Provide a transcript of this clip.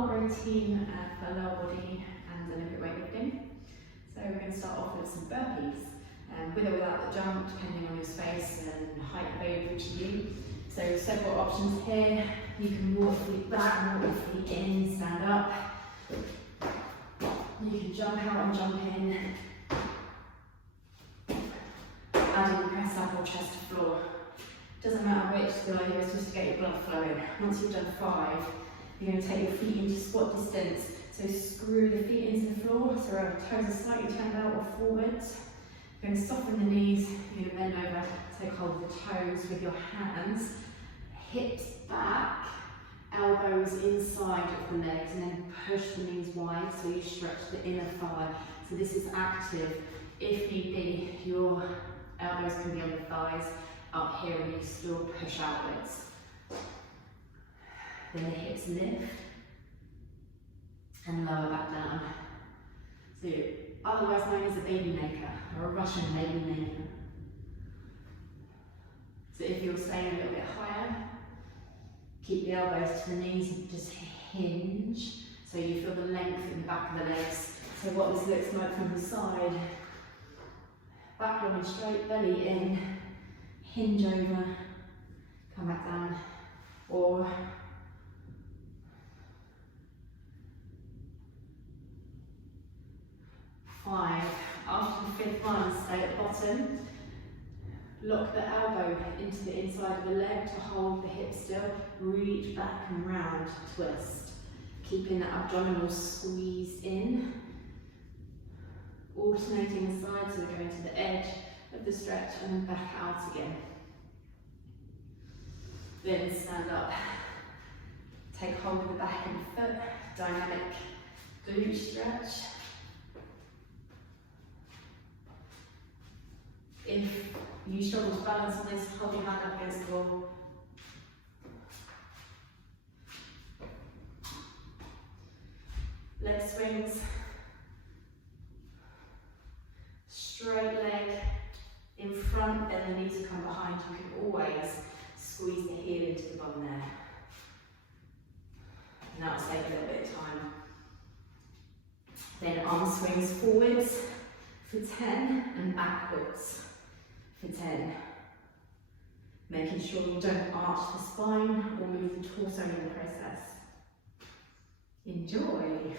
4-part routine for lower body and Olympic weightlifting. So we're going to start off with some burpees, with or without the jump, depending on your space and height available to you. So several options here. You can walk feet back, walk feet in, stand up. You can jump out and jump in. Adding press up or chest to floor. Doesn't matter which, the idea is just to get your blood flowing. Once you've done 5, you're going to take your feet into squat distance. So screw the feet into the floor, so our toes are slightly turned out or forwards. You're going to soften the knees, you're going to bend over, take hold of the toes with your hands, hips back, elbows inside of the legs, and then push the knees wide so you stretch the inner thigh. So this is active. If need be, your elbows can be on the thighs, up here, and you still push outwards. Then the hips lift and lower back down. So otherwise known as a baby maker or a Russian baby maker. So if you're staying a little bit higher, keep the elbows to the knees and just hinge so you feel the length in the back of the legs. So what this looks like from the side, back line straight, belly in, hinge over, come back down, or five. After the 5th one, stay at the bottom. Lock the elbow into the inside of the leg to hold the hip still. Reach back and round, twist. Keeping the abdominal squeeze in. Alternating the sides, so we're going to the edge of the stretch and then back out again. Then stand up. Take hold of the back of the foot. Dynamic glute stretch. If you struggle to balance on this, hold your hand up against the wall. Leg swings. Straight leg in front, then the knees will come behind. You can always squeeze the heel into the bum there. And that will save a little bit of time. Then arm swings forwards for 10 and backwards for 10. Making sure you don't arch the spine or move the torso in the process. Enjoy.